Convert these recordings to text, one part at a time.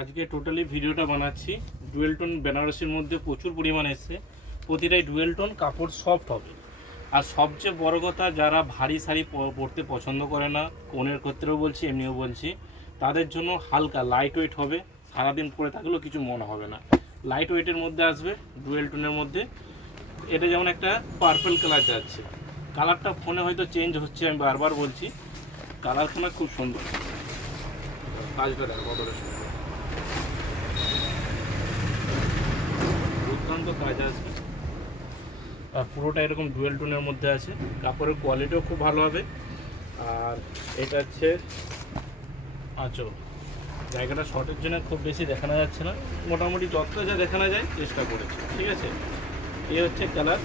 আজকে টোটালি ভিডিওটা বানাচ্ছি ডুয়েল টোন বেনারসির মধ্যে প্রচুর পরিমাণ এসছে। প্রতিটাই ডুয়েল টোন, কাপড় সফট হবে। আর সবচেয়ে বড় কথা, যারা ভারী শাড়ি পরতে পছন্দ করে না, কনের ক্ষেত্রেও বলছি এমনিও বলছি, তাদের জন্য হালকা লাইট ওয়েট হবে। সারাদিন পরে থাকলেও কিছু মনে হবে না। লাইট ওয়েটের মধ্যে আসবে, ডুয়েল টোনের মধ্যে। এটা যেমন একটা পার্পল কালার যাচ্ছে, কালারটা ফোনে হয়তো চেঞ্জ হচ্ছে, আমি বারবার বলছি। কালারখানা খুব সুন্দর, কাজটা দেখো কতটা সুন্দর, দুর্দান্ত কাজ আসবে। আর পুরোটা এরকম ডুয়েল টোনের মধ্যে আছে, কাপড়ের কোয়ালিটিও খুব ভালো হবে। আর এটা হচ্ছে আঁচল। জায়গাটা শর্টের জন্য খুব বেশি দেখানো যাচ্ছে না, মোটামুটি যতটা যা দেখানো যায় চেষ্টা করেছি, ঠিক আছে। এই হচ্ছে কালার,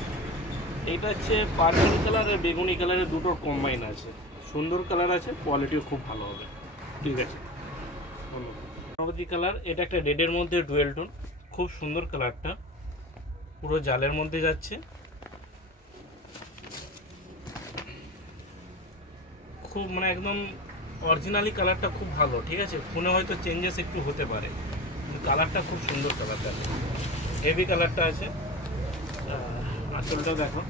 এইটা হচ্ছে পার্পল কালার আর বেগুনি কালারের দুটোর কম্বাইন আছে। সুন্দর কালার আছে, কোয়ালিটিও খুব ভালো হবে, ঠিক আছে। পরবর্তী কালার, এটা একটা রেডের মধ্যে ডুয়েল টোন, খুব সুন্দর কালারটা, পুরো জালের মধ্যে যাচ্ছে। খুব মানে একদম অরিজিনালি কালারটা খুব ভালো, ঠিক আছে। ফোনে হয়তো চেঞ্জেস একটু হতে পারে, কিন্তু কালারটা খুব সুন্দর, কালারটা হেভি কালারটা আছে। আঁচলটাও দেখো,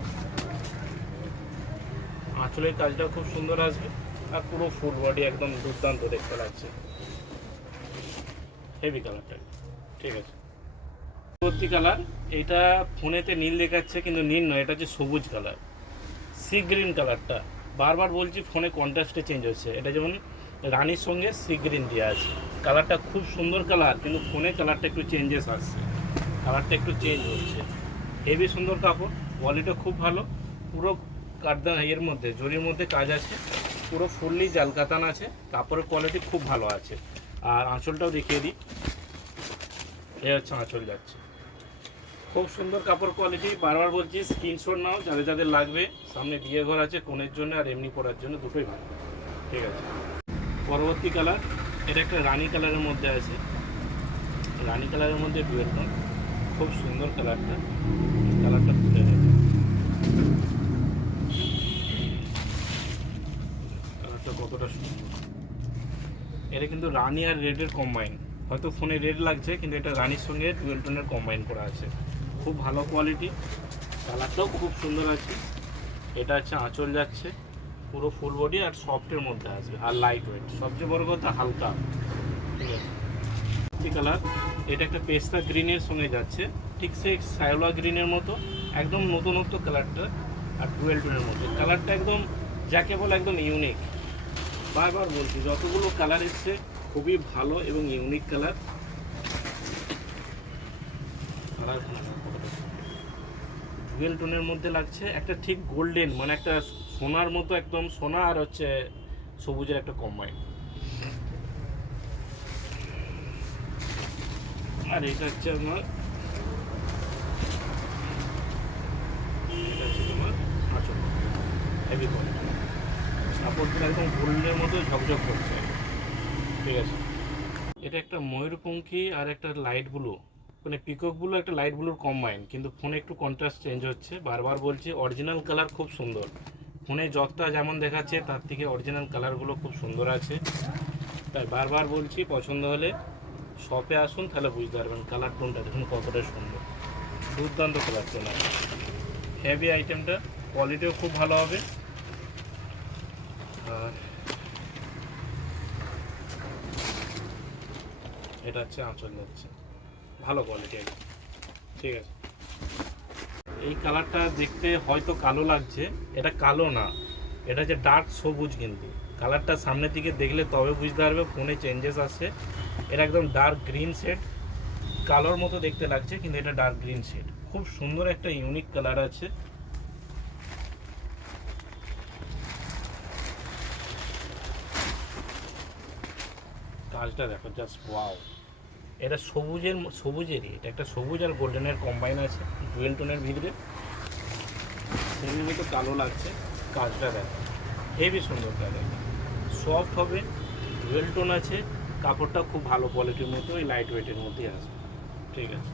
আঁচলের কাজটাও খুব সুন্দর আসবে। আর পুরো ফুল বডি একদম দুর্দান্ত দেখতে লাগছে, হেভি কালারটা, ঠিক আছে। পরবর্তী কালার, এটা ফোনেতে নীল দেখাচ্ছে কিন্তু নীল নয়, এটা হচ্ছে সবুজ কালার, সি গ্রিন কালারটা। বারবার বলছি ফোনে কন্ট্রাস্টে চেঞ্জ হচ্ছে। এটা যেমন রানির সঙ্গে সি গ্রিন দেওয়া আছে, কালারটা খুব সুন্দর কালার, কিন্তু ফোনে কালারটা একটু চেঞ্জেস আসছে, কালারটা একটু চেঞ্জ হচ্ছে। হেভি সুন্দর কাপড়, কোয়ালিটি খুব ভালো। পুরো কাটদা এর মধ্যে জরির মধ্যে কাজ আছে, পুরো ফুললি জাল কাতান আছে, কাপড়ের কোয়ালিটি খুব ভালো আছে। আর আঁচলটাও দেখিয়ে দিই, এ হচ্ছে আঁচল যাচ্ছে, খুব সুন্দর কাপড় কোয়ালিটি। বারবার বলছি স্ক্রিনশট নাও, যাদের যাদের লাগবে। সামনে বিয়ে ঘর আছে, কোণের জন্য আর এমনি পরার জন্য দুটোই ভালো, ঠিক আছে। পরবর্তী কালার, এটা একটা রানি কালারের মধ্যে আছে, রানি কালারের মধ্যে ডুয়েল টোন, খুব সুন্দর কালারটা। কালারটা তুলে নেবে, কালারটা কতটা সুন্দর। এটা কিন্তু রানি আর রেডের কম্বাইন, হয়তো ফোনে রেড লাগছে কিন্তু এটা রানির সঙ্গে ডুয়েল টোনের কম্বাইন করা আছে, খুব ভালো কোয়ালিটি। কালারটাও খুব সুন্দর আছে। এটা হচ্ছে আঁচল যাচ্ছে, পুরো ফুল বডি আর সফটের মধ্যে আসবে, আর লাইট ওয়েট, সবচেয়ে বড় কথা হালকা, ঠিক আছে। কালার, এটা একটা পেস্তা গ্রিনের সঙ্গে যাচ্ছে, ঠিক সেই সায়োলা গ্রিনের মতো, একদম নতুনত্ব কালারটা। আর ডুয়েল টোনের মধ্যে কালারটা একদম যাকে বলে একদম ইউনিক। বারবার বলছি যতগুলো কালার এসছে খুবই ভালো এবং ইউনিক কালার। কালার ডুয়েল টোনের মধ্যে লাগছে, একটা ঠিক গোল্ডেন, মানে একটা সোনার মতো, একদম সোনা আর হচ্ছে সবুজের একটা কম্বাইন। আর এটা হচ্ছে আমার, এটা হচ্ছে তোমার আঁচল, হেভি কোয়ালিটি, কাপড়টা একদম গোল্ডের মতো ঝকঝক করছে, ঠিক আছে। এটা একটা ময়ূরপঙ্খী আর একটা লাইট ব্লু, মানে পিকক ব্লু একটা লাইট ব্লুর কম্বাইন, কিন্তু ফোনে একটু কন্ট্রাস্ট চেঞ্জ হচ্ছে। বারবার বলছি অরিজিনাল কালার খুব সুন্দর, ফোনে যতটা যেমন দেখাচ্ছে তার থেকে অরিজিনাল কালারগুলো খুব সুন্দর আছে। তাই বারবার বলছি পছন্দ হলে শপে আসুন, তাহলে বুঝতে পারবেন কালার টোনটা দেখুন কতটা সুন্দর, দুর্দান্ত কালার টোন আছে। হেভি আইটেমটা, কোয়ালিটিও খুব ভালো হবে। আর এটা হচ্ছে আঁচল যাচ্ছে, ভালো কোয়ালিটি, ঠিক আছে। এই কালারটা দেখতে হয়তো কালো লাগছে, এটা কালো না, এটা হচ্ছে ডার্ক সবুজ, কিন্তু কালারটা সামনের দিকে দেখলে তবে বুঝতে পারবে, ফোনে চেঞ্জেস আসছে। এটা একদম ডার্ক গ্রিন শেড, কালোর মতো দেখতে লাগছে কিন্তু এটা ডার্ক গ্রিন শেড, খুব সুন্দর একটা ইউনিক কালার আছে। কাজটা দেখো জাস্ট ওয়াও। এটা সবুজেরই, এটা একটা সবুজ আর গোল্ডেনের কম্বাইন আছে ডুয়েল টোনের ভিতরে, সেগুলো হয়তো কালো লাগছে। কাজটা দেখো হেভি সুন্দর কাজ, সফট হবে, ডুয়েল টোন আছে, কাপড়টা খুব ভালো কোয়ালিটির মধ্যে, ওই লাইট ওয়েটের মধ্যেই আসবে, ঠিক আছে।